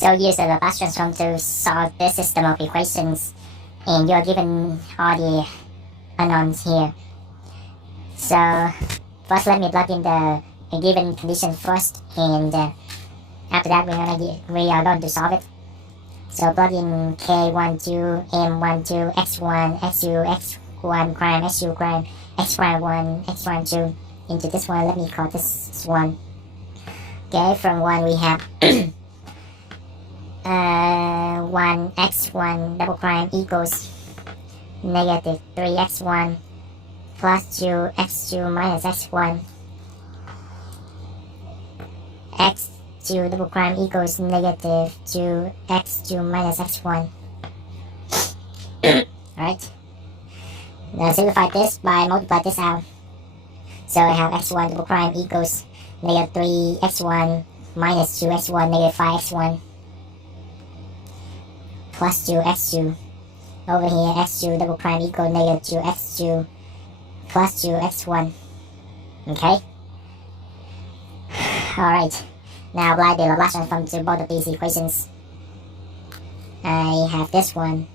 So use the Laplace transform to solve this system of equations, and you're given all the unknowns here. So first let me plug in the given condition first, and after that we are going to solve it. So plug in k12, m12, x1, xu, x1 prime, xu prime, x prime 1, x prime 2 into this one. Let me call this one. Okay, from 1 we have 1 x1 double prime equals negative 3x1 plus 2 x2 minus x1, x2 double prime equals negative 2 x2 minus x1. Alright, now simplify this by multiply this out. So I have x1 double prime equals negative 3x1 minus 2x1 negative 5x1 plus 2x2. Over here x2 double prime equals negative 2x2 plus 2x1. Okay. Alright. Now apply the Laplace transform to both of these equations. I have this one.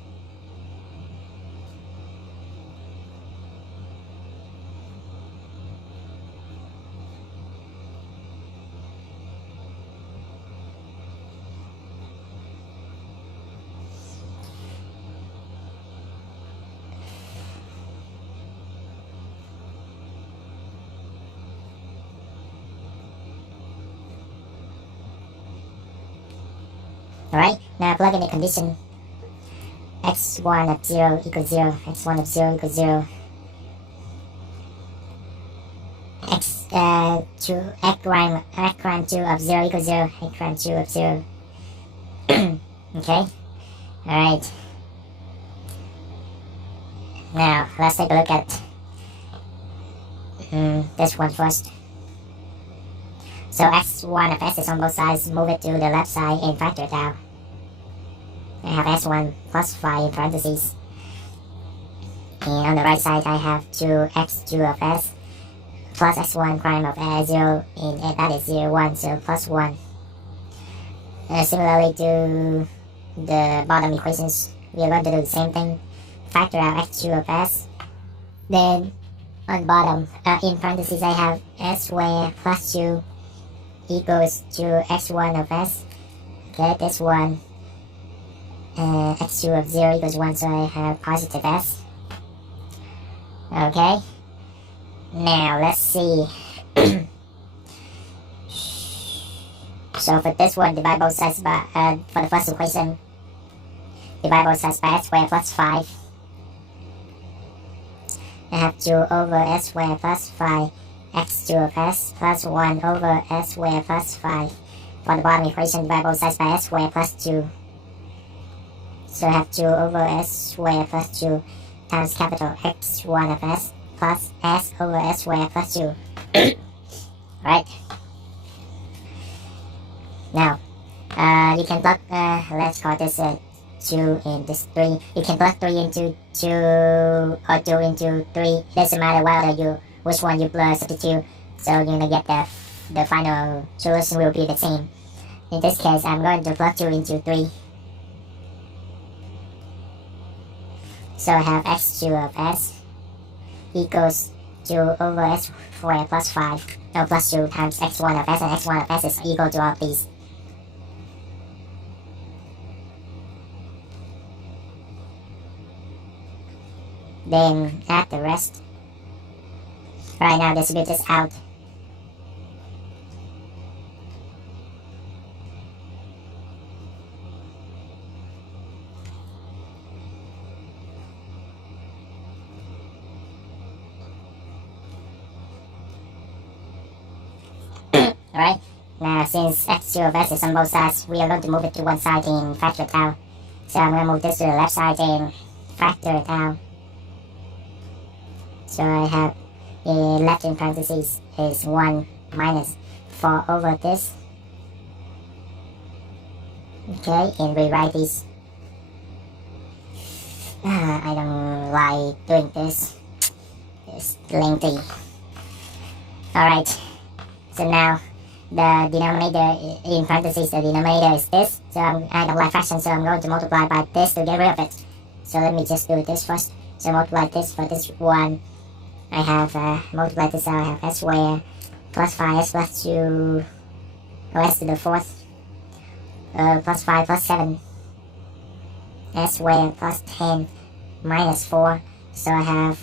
Alright, now plug in the condition x1 of 0 equals 0, x1 of 0 equals 0, x prime 2 of 0 equals 0, x prime 2 of 0. Okay, alright. Now let's take a look at this one first. So x1 of s is on both sides, move it to the left side and factor it out. I have s1 plus 5 in parentheses. And on the right side I have 2x2 of s plus x1 prime of 0, and that is 0, 1, so plus 1. Similarly to the bottom equations, we are going to do the same thing. Factor out x2 of s. Then on bottom, in parentheses I have s squared plus 2 equals to x1 of s. Okay, this one x2 of 0 equals 1, so I have positive s. Okay, now let's see. So for this one, divide both sides by for the first equation, divide both sides by s squared plus 5. I have 2 over s squared plus 5 x2 of s plus 1 over s squared plus 5. For the bottom equation, divide both sides by s squared plus 2. So I have 2 over s squared plus 2 times capital x1 of s plus s over s squared plus 2. Right. Now, you can plug, let's call this 2 and this 3. You can plug 3 into 2 or 2 into 3. It doesn't matter which one you substitute. So you're going to get the final solution will be the same. In this case, I'm going to plug 2 into 3. So I have x2 of s equals 2 over s squared plus 5. No, plus 2 times x1 of s, and x1 of s is equal to all of these. Then add the rest. Right now, distribute this out. Alright, now since x2 of s is on both sides, we are going to move it to one side and factor it out. So I'm going to move this to the left side and factor it out. So I have left in parentheses is 1 minus 4 over this. Okay, and rewrite these. I don't like doing this. It's lengthy. Alright, so now the denominator in parentheses, the denominator is this, so I don't like fraction, so I'm going to multiply by this to get rid of it. So let me just do this first. So multiply this for this one. I have multiply this, so I have s squared plus 5s plus 2 s to the fourth plus 5 plus 7 s squared plus 10 minus 4. So I have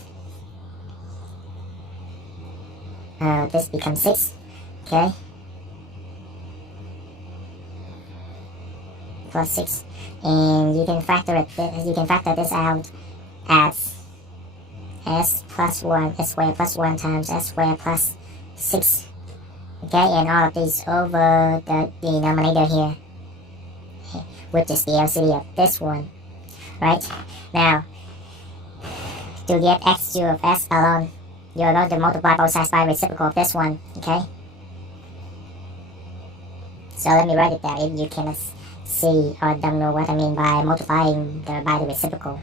this becomes 6. Okay, plus 6, and you can factor it. You can factor this out as s plus 1 s squared plus 1 times s squared plus 6. Okay, and all of these over the denominator here, which is the LCD of this one. Right now, to get x cubed of s alone, you're going to multiply both sides by reciprocal of this one. Okay, so let me write it down if you cannot see or don't know what I mean by multiplying by the reciprocal.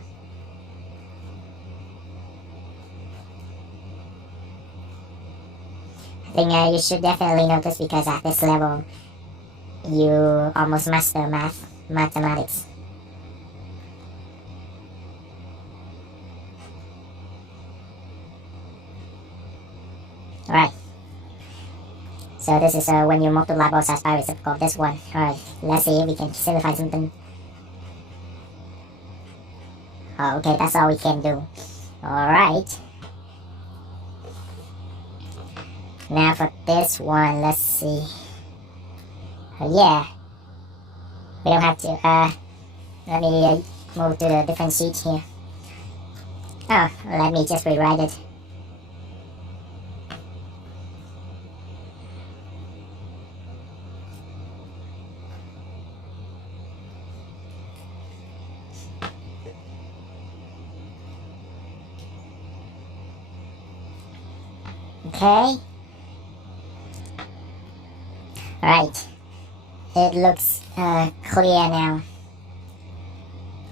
I think you should definitely know this, because at this level you almost master mathematics. Alright, so this is when you multiply both sides by reciprocal of this one. Alright, let's see if we can simplify something. Oh, okay, that's all we can do. Alright, now for this one, let's see. Yeah, we don't have to, let me move to the different sheet here. Oh, let me just rewrite it. Okay. Right. It looks clear now.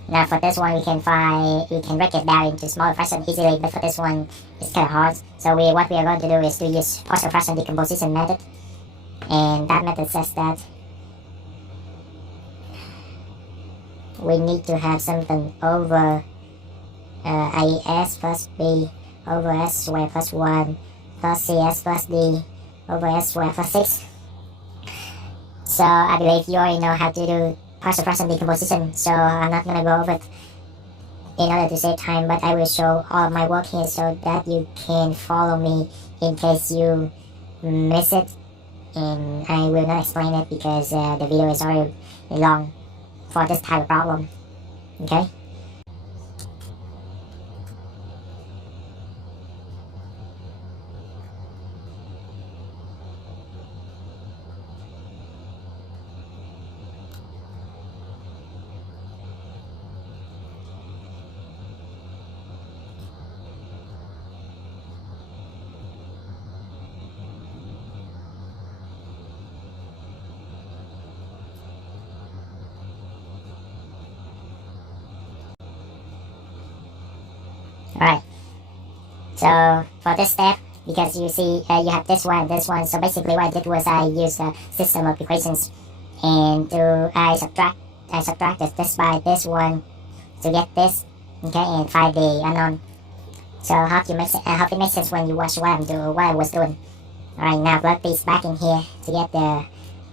Now for this one, we can break it down into smaller fractions easily, but for this one, it's kind of hard. So what we are going to do is to use partial fraction decomposition method, and that method says that we need to have something over as plus b over s squared plus 1 plus cs plus d over s squared plus 6. So I believe you already know how to do partial fraction decomposition, so I'm not going to go over it in order to save time, but I will show all of my work here so that you can follow me in case you miss it. And I will not explain it because the video is already long for this type of problem. Okay? Alright, so for this step, because you see you have this one, so basically what I did was I used a system of equations, and I subtracted this by this one to get this, okay, and find the unknown. So I hope it makes sense when you watch what I was doing. Alright, now plug these back in here to get the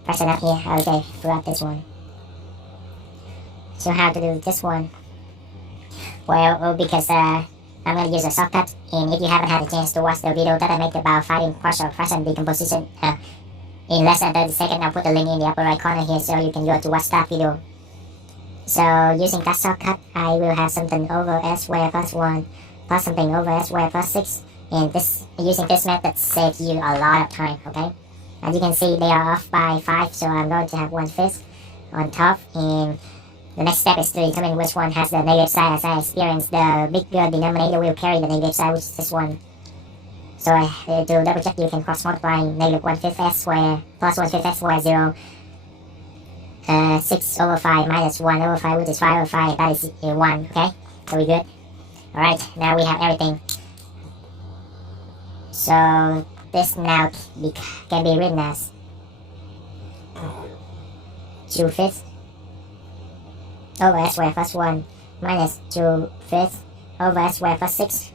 fraction up here. Okay, forgot this one. So how to do this one? Well, because I'm going to use a shortcut, and if you haven't had a chance to watch the video that I made about finding partial fraction decomposition in less than 30 seconds, I'll put the link in the upper right corner here so you can go to watch that video. So using that shortcut, I will have something over s squared plus 1 plus something over s squared plus 6, and using this method saves you a lot of time, okay? As you can see, they are off by 5, so I'm going to have 1/5 on top, and the next step is to determine which one has the negative side. As I experienced, the bigger denominator will carry the negative side, which is this one. So to double check, you can cross multiply negative 1/5 s squared plus 1/5 s squared 0. 6 over 5 minus 1 over 5, which is 5 over 5, that is 1, okay? So we good? Alright, now we have everything. So this now can be written as 2/5 over s squared plus 1 minus 2/5 over s squared plus 6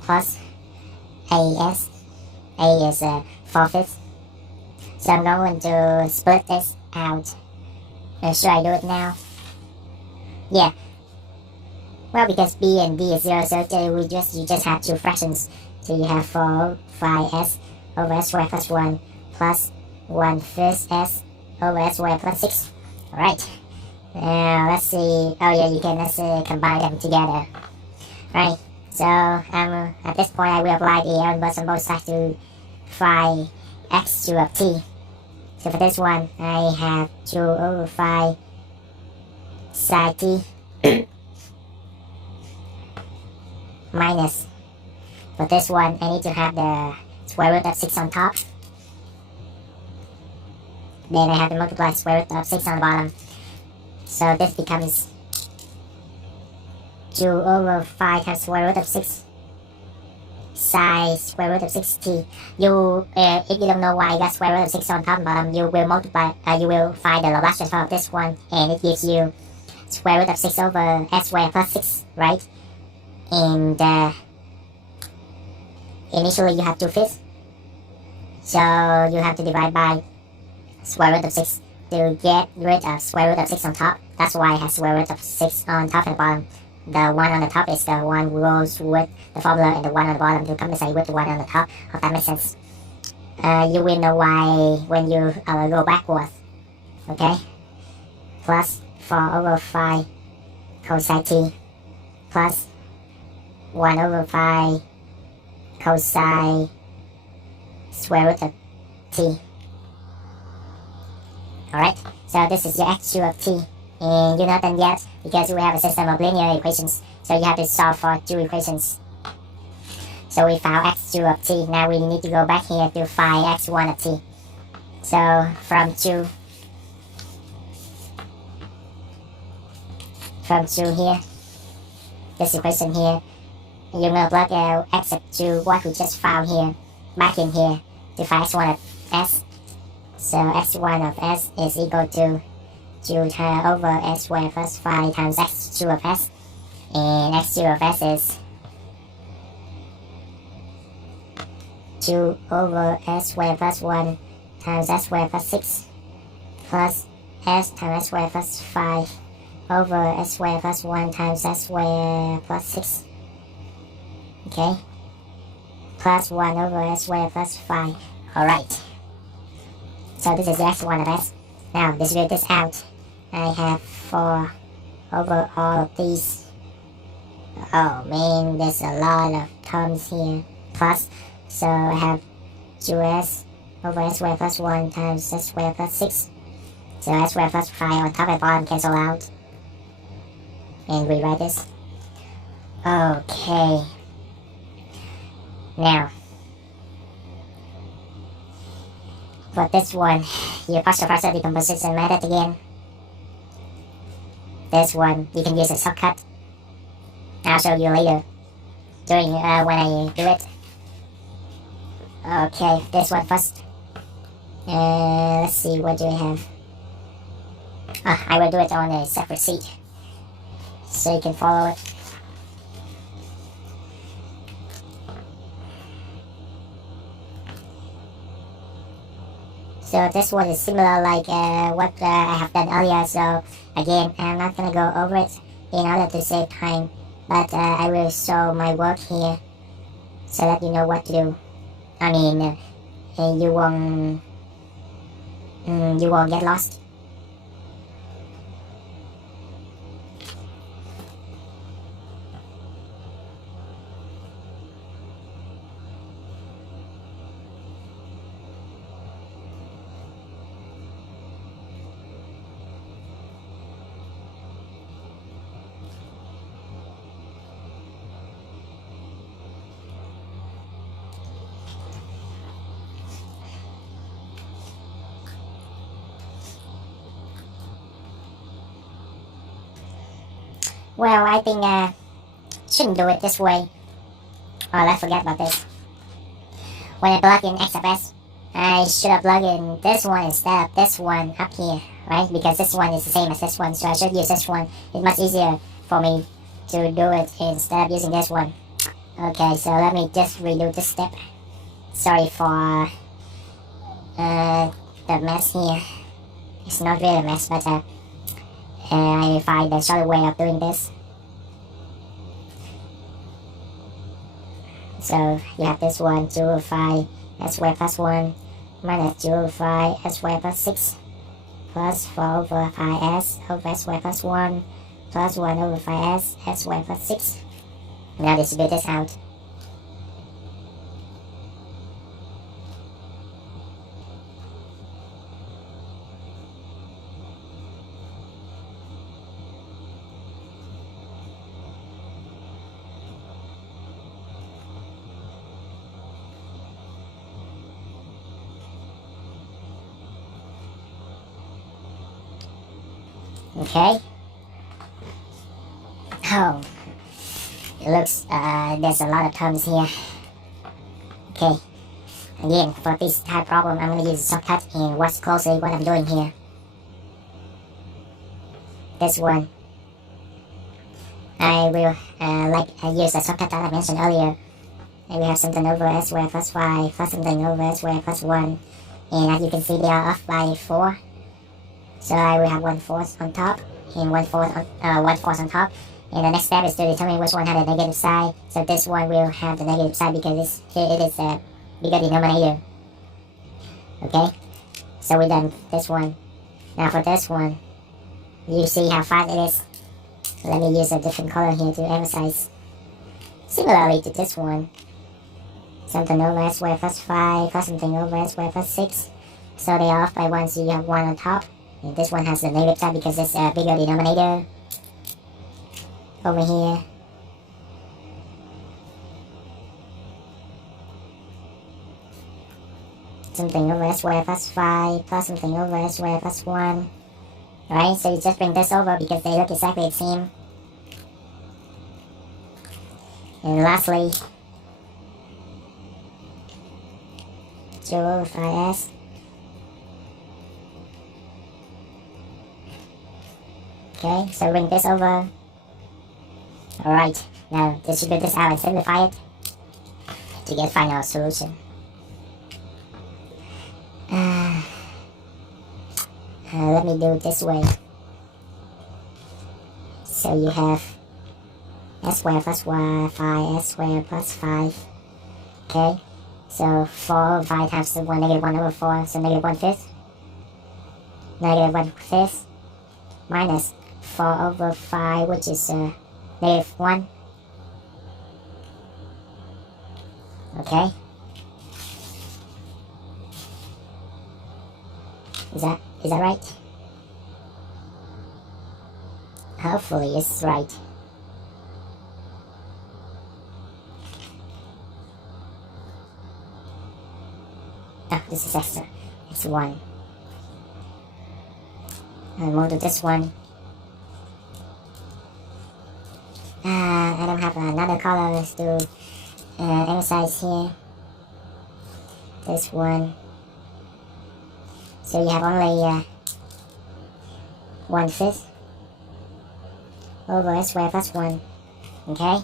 plus as. A is 4/5. So I'm going to split this out. Should I do it now? Yeah. Well, because b and d is 0, so you just have two fractions. So you have 4 phi s over s squared plus 1 plus 1/5 s over s squared plus 6. Alright. Now let's see. Oh yeah, let's combine them together. Right. So at this point I will apply the inverse on both sides to phi x cube of t. So for this one I have 2 over phi psi t minus, for this one I need to have the square root of 6 on top. Then I have to multiply square root of 6 on the bottom. So this becomes 2 over 5 times square root of 6 psi square root of 6t. If you don't know why I got square root of 6 on top and bottom, you will multiply, you will find the Laplace transform of this one, and it gives you square root of 6 over s squared plus 6, right? And initially you have 2/5, so you have to divide by square root of 6 to get rid of square root of 6 on top. That's why I have square root of 6 on top and bottom. The one on the top is the one who goes with the formula, and the one on the bottom to compensate with the one on the top. Hope that makes sense. You will know why when you go backwards. Okay? Plus 4 over phi cosine t plus 1 over phi cosine square root of t. Alright? So this is your x cube of t. And you're not done yet because we have a system of linear equations, so you have to solve for two equations. So we found x cube of t. Now we need to go back here to phi x1 of t. So from 2 here, this equation here, you're going to plug x up to what we just found here back in here to phi x1 of s. So x1 of s is equal to 2 over s squared plus 5 times x cube of s, and x cube of s is 2 over s squared plus 1 times s squared plus 6 plus s times s squared plus 5 over s squared plus 1 times s squared plus 6. Okay, plus 1 over s squared plus 5. Alright, so this is x1 of s. Now distribute this out. I have 4 over all of these. Oh man, there's a lot of terms here. Plus, so I have 2s over s squared plus 1 times s squared plus 6. So s squared plus 5 on top and bottom cancel out. And rewrite this. Okay. Now, for this one, you partial decomposition method again. This one you can use a shortcut. I'll show you later during when I do it. Okay, this one first. Let's see, what do we have? I will do it on a separate sheet so you can follow it. So this one is similar like what I have done earlier, so again I'm not gonna go over it in order to save time, but I will show my work here so that you know what to do. I mean, you won't get lost. Well, I think shouldn't do it this way. Oh, let's forget about this. When I plug in x of s, I should have plugged in this one instead of this one up here, right? Because this one is the same as this one, so I should use this one. It's much easier for me to do it instead of using this one. Okay, so let me just redo this step. Sorry for the mess here. It's not really a mess, but I will find the shorter way of doing this. So you have this one, 2 over 5 s squared plus 1 minus 2 over 5 s squared plus 6 plus 4 over 5s over s squared plus 1 plus 1 over 5s s squared plus 6. Now distribute this out. Okay. Oh, it looks there's a lot of terms here. Okay. Again, for this type problem, I'm gonna use a shortcut and watch closely what I'm doing here. This one, I will use a shortcut that I mentioned earlier. And we have something over s squared plus 5 plus something over s squared plus 1, and as you can see, they are off by 4. So I will have 1/4 on top and 1/4 on top. And the next step is to determine which one has the negative side. So this one will have the negative side because it is a bigger denominator. Okay, so we done this one. Now for this one, you see how fast it is. Let me use a different color here to emphasize. Similarly to this one, something over s squared plus 5 plus something over s squared plus 6. So they are off by 1, so you have 1 on top. And this one has the negative side because it's a bigger denominator. Over here, something over s squared plus 5 plus something over s squared plus 1. Right, so you just bring this over because they look exactly the same. And lastly, 2 over 5s. Okay, so bring this over. Alright, now distribute this out and simplify it to get final solution. Let me do it this way. So you have s squared plus 5 s squared plus 5. Okay, so 4 over 5 times 1 negative 1 over 4, so negative 1/5. Negative 1/5 minus 4 over 5, which is negative 1. Okay. Is that right? Hopefully it's right. Oh, this is extra. It's 1. I'll move to this one. I don't have another color to emphasize here. This one. So you have only 1/5 over s squared plus 1. Okay?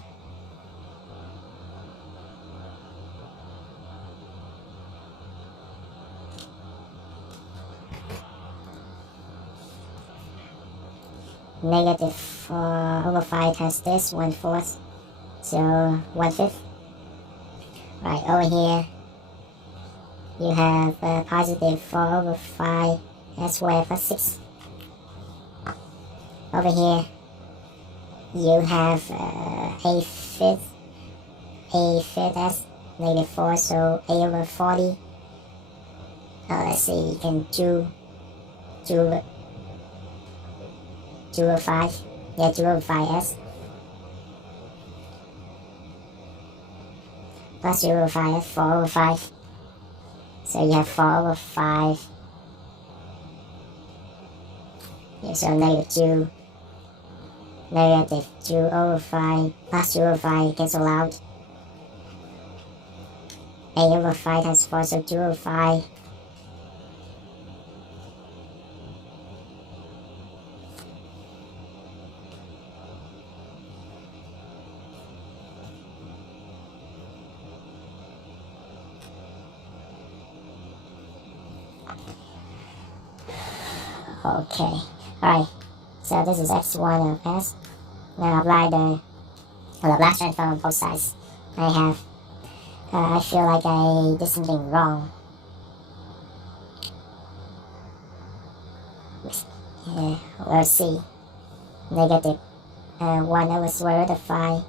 Negative 4 over 5 times this, 1/4. So 1/5. Right, over here you have positive 4 over 5 s squared plus 6. Over here you have a fifth s negative 4, so a over 40. Let's see, you can do 2 over 5. Yeah, 2 over 5s. Plus 2 over 5, 4 over 5. So you have 4 over 5. Yeah, so negative 2 over 5 plus 2 over 5 cancel out. A over 5 times 4, so 2 over 5 Okay, alright, so this is x1 of s. Now apply the Laplace transform on both sides. I feel like I did something wrong. Let's see. Negative 1 over square root of phi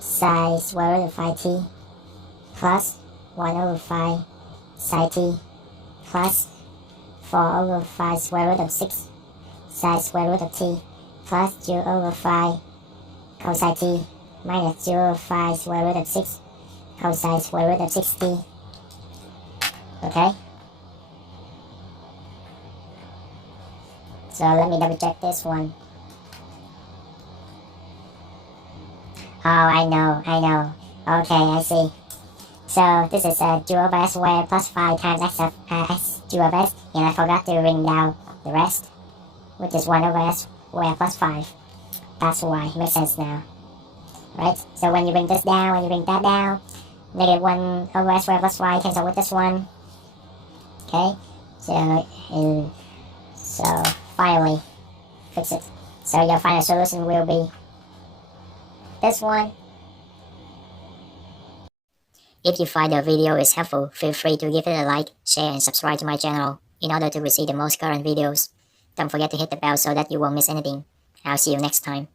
psi square root of phi t plus 1 over phi psi t plus 4 over phi square root of 6 psi square root of t plus 2 over phi cosine t minus 2 over phi square root of 6 cosine square root of 6t. Okay? So let me double check this one. Oh, I know. Okay, I see. So this is 2 over s squared plus 5 times x of s 2 over s, and I forgot to bring down the rest, which is 1 over s squared plus 5. That's why. Makes sense now. Right? So when you bring this down, when you bring that down, negative 1 over s squared plus y cancel with this one. Okay? So finally, fix it. So your final solution will be this one. If you find the video is helpful, feel free to give it a like, share, and subscribe to my channel in order to receive the most current videos. Don't forget to hit the bell so that you won't miss anything. I'll see you next time.